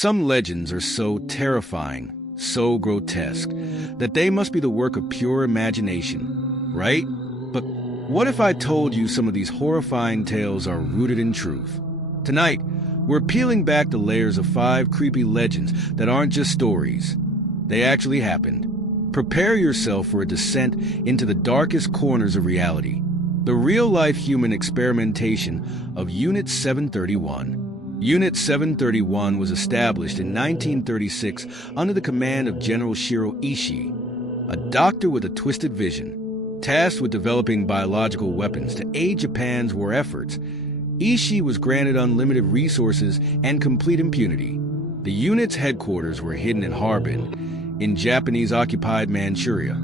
Some legends are so terrifying, so grotesque, that they must be the work of pure imagination, right? But what if I told you some of these horrifying tales are rooted in truth? Tonight, we're peeling back the layers of 5 creepy legends that aren't just stories. They actually happened. Prepare yourself for a descent into the darkest corners of reality. The real-life human experimentation of Unit 731. Unit 731 was established in 1936 under the command of General Shiro Ishii, a doctor with a twisted vision. Tasked with developing biological weapons to aid Japan's war efforts, Ishii was granted unlimited resources and complete impunity. The unit's headquarters were hidden in Harbin, in Japanese-occupied Manchuria,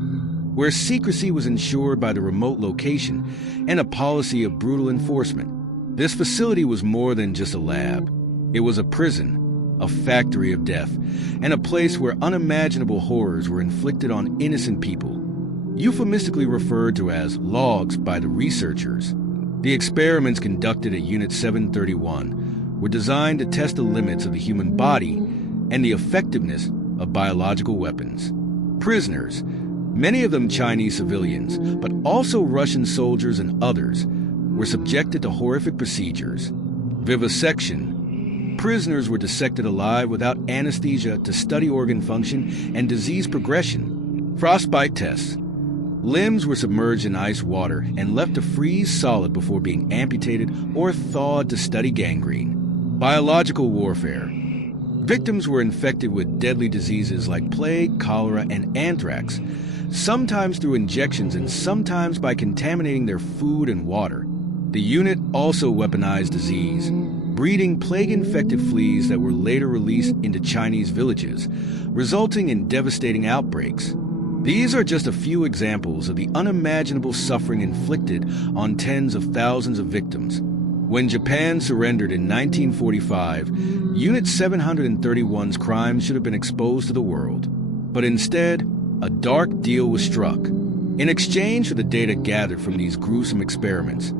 where secrecy was ensured by the remote location and a policy of brutal enforcement. This facility was more than just a lab. It was a prison, a factory of death, and a place where unimaginable horrors were inflicted on innocent people, euphemistically referred to as logs by the researchers. The experiments conducted at Unit 731 were designed to test the limits of the human body and the effectiveness of biological weapons. Prisoners, many of them Chinese civilians, but also Russian soldiers and others, were subjected to horrific procedures. Vivisection. Prisoners were dissected alive without anesthesia to study organ function and disease progression. Frostbite tests. Limbs were submerged in ice water and left to freeze solid before being amputated or thawed to study gangrene. Biological warfare. Victims were infected with deadly diseases like plague, cholera, and anthrax, sometimes through injections and sometimes by contaminating their food and water. The unit also weaponized disease, breeding plague-infected fleas that were later released into Chinese villages, resulting in devastating outbreaks. These are just a few examples of the unimaginable suffering inflicted on tens of thousands of victims. When Japan surrendered in 1945, Unit 731's crimes should have been exposed to the world. But instead, a dark deal was struck. In exchange for the data gathered from these gruesome experiments,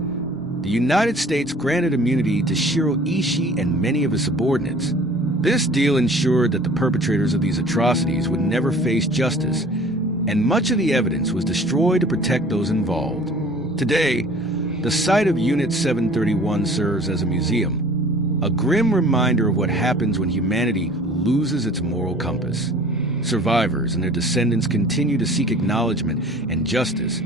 the United States granted immunity to Shiro Ishii and many of his subordinates. This deal ensured that the perpetrators of these atrocities would never face justice, and much of the evidence was destroyed to protect those involved. Today, the site of Unit 731 serves as a museum, a grim reminder of what happens when humanity loses its moral compass. Survivors and their descendants continue to seek acknowledgement and justice,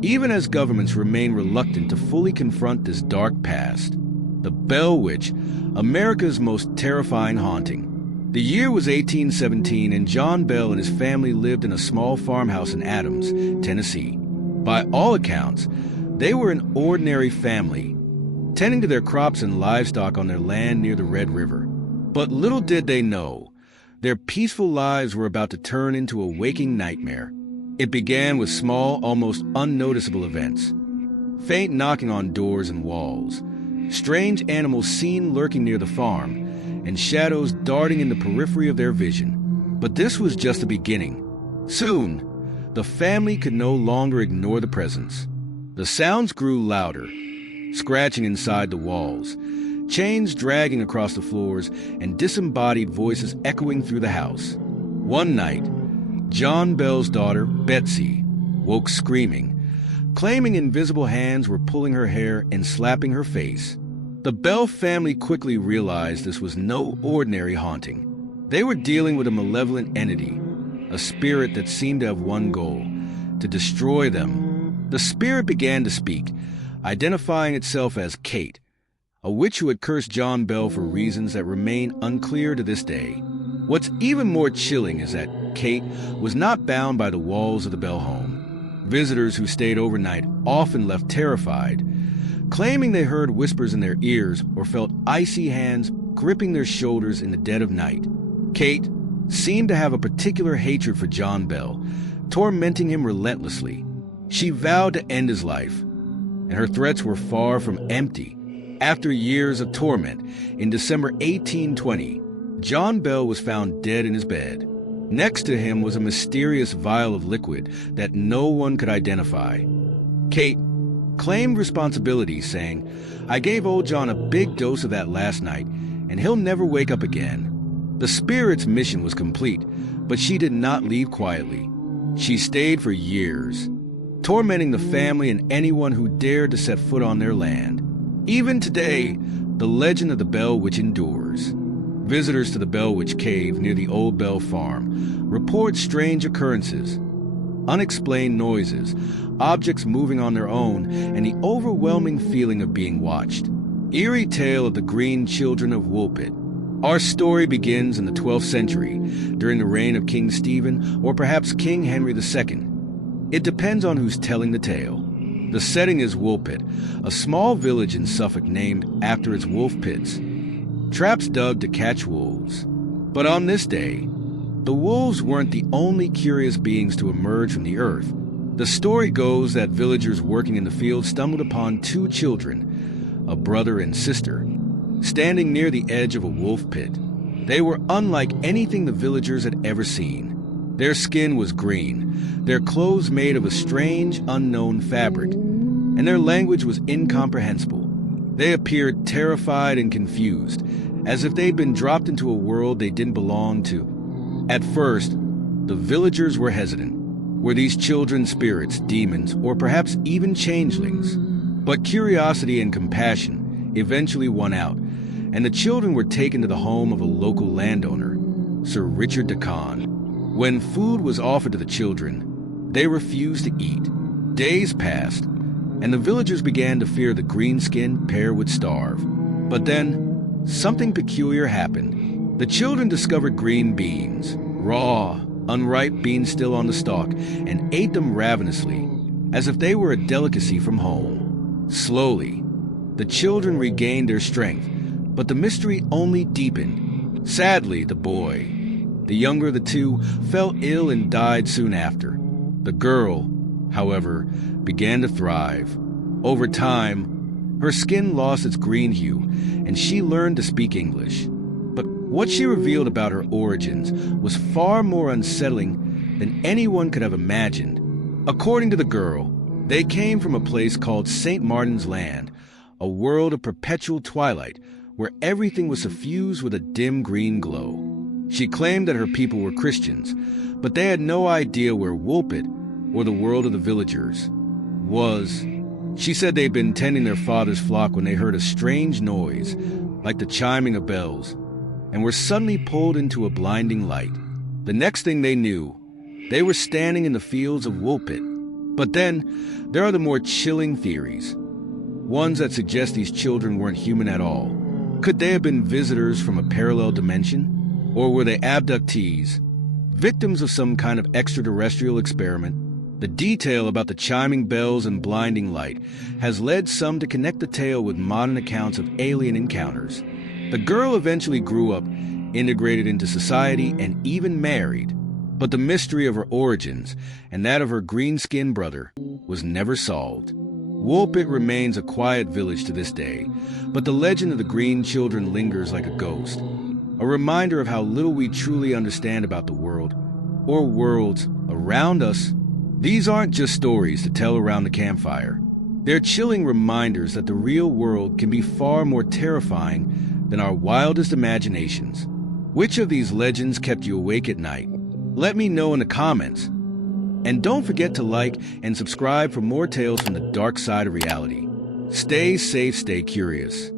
even as governments remain reluctant to fully confront this dark past. The Bell Witch, America's most terrifying haunting. The year was 1817, and John Bell and his family lived in a small farmhouse in Adams, Tennessee. By all accounts, they were an ordinary family, tending to their crops and livestock on their land near the Red River. But little did they know, their peaceful lives were about to turn into a waking nightmare. It began with small, almost unnoticeable events. Faint knocking on doors and walls, strange animals seen lurking near the farm, and shadows darting in the periphery of their vision. But this was just the beginning. Soon, the family could no longer ignore the presence. The sounds grew louder, scratching inside the walls, chains dragging across the floors, and disembodied voices echoing through the house. One night, John Bell's daughter, Betsy, woke screaming, claiming invisible hands were pulling her hair and slapping her face. The Bell family quickly realized this was no ordinary haunting. They were dealing with a malevolent entity, a spirit that seemed to have one goal: to destroy them. The spirit began to speak, identifying itself as Kate, a witch who had cursed John Bell for reasons that remain unclear to this day. What's even more chilling is that Kate was not bound by the walls of the Bell home. Visitors who stayed overnight often left terrified, claiming they heard whispers in their ears or felt icy hands gripping their shoulders in the dead of night. Kate seemed to have a particular hatred for John Bell, tormenting him relentlessly. She vowed to end his life, and her threats were far from empty. After years of torment, in December 1820, John Bell was found dead in his bed. Next to him was a mysterious vial of liquid that no one could identify. Kate claimed responsibility, saying, "I gave old John a big dose of that last night, and he'll never wake up again." The spirit's mission was complete, but she did not leave quietly. She stayed for years, tormenting the family and anyone who dared to set foot on their land. Even today, the legend of the Bell Witch endures. Visitors to the Bell Witch Cave near the Old Bell Farm report strange occurrences, unexplained noises, objects moving on their own, and the overwhelming feeling of being watched. Eerie tale of the Green Children of Woolpit. Our story begins in the 12th century, during the reign of King Stephen or perhaps King Henry II. It depends on who's telling the tale. The setting is Woolpit, a small village in Suffolk named after its wolf pits. Traps dug to catch wolves. But on this day, the wolves weren't the only curious beings to emerge from the earth. The story goes that villagers working in the field stumbled upon two children, a brother and sister, standing near the edge of a wolf pit. They were unlike anything the villagers had ever seen. Their skin was green, their clothes made of a strange, unknown fabric, and their language was incomprehensible. They appeared terrified and confused, as if they'd been dropped into a world they didn't belong to. At first, the villagers were hesitant. Were these children spirits, demons, or perhaps even changelings? But curiosity and compassion eventually won out, and the children were taken to the home of a local landowner, Sir Richard de Con. When food was offered to the children, they refused to eat. Days passed, and the villagers began to fear the green-skinned pair would starve. But then, something peculiar happened. The children discovered green beans, raw, unripe beans still on the stalk, and ate them ravenously, as if they were a delicacy from home. Slowly, the children regained their strength, but the mystery only deepened. Sadly, the boy, the younger of the two, fell ill and died soon after. The girl, however, began to thrive. Over time, her skin lost its green hue, and she learned to speak English. But what she revealed about her origins was far more unsettling than anyone could have imagined. According to the girl, they came from a place called St. Martin's Land, a world of perpetual twilight where everything was suffused with a dim green glow. She claimed that her people were Christians, but they had no idea where Woolpit, or the world of the villagers, was. She said they'd been tending their father's flock when they heard a strange noise, like the chiming of bells, and were suddenly pulled into a blinding light. The next thing they knew, they were standing in the fields of Woolpit. But then, there are the more chilling theories, ones that suggest these children weren't human at all. Could they have been visitors from a parallel dimension? Or were they abductees, victims of some kind of extraterrestrial experiment? The detail about the chiming bells and blinding light has led some to connect the tale with modern accounts of alien encounters. The girl eventually grew up, integrated into society, and even married. But the mystery of her origins and that of her green-skinned brother was never solved. Woolpit remains a quiet village to this day, but the legend of the green children lingers like a ghost, a reminder of how little we truly understand about the world, or worlds, around us. These aren't just stories to tell around the campfire. They're chilling reminders that the real world can be far more terrifying than our wildest imaginations. Which of these legends kept you awake at night? Let me know in the comments. And don't forget to like and subscribe for more tales from the dark side of reality. Stay safe, stay curious.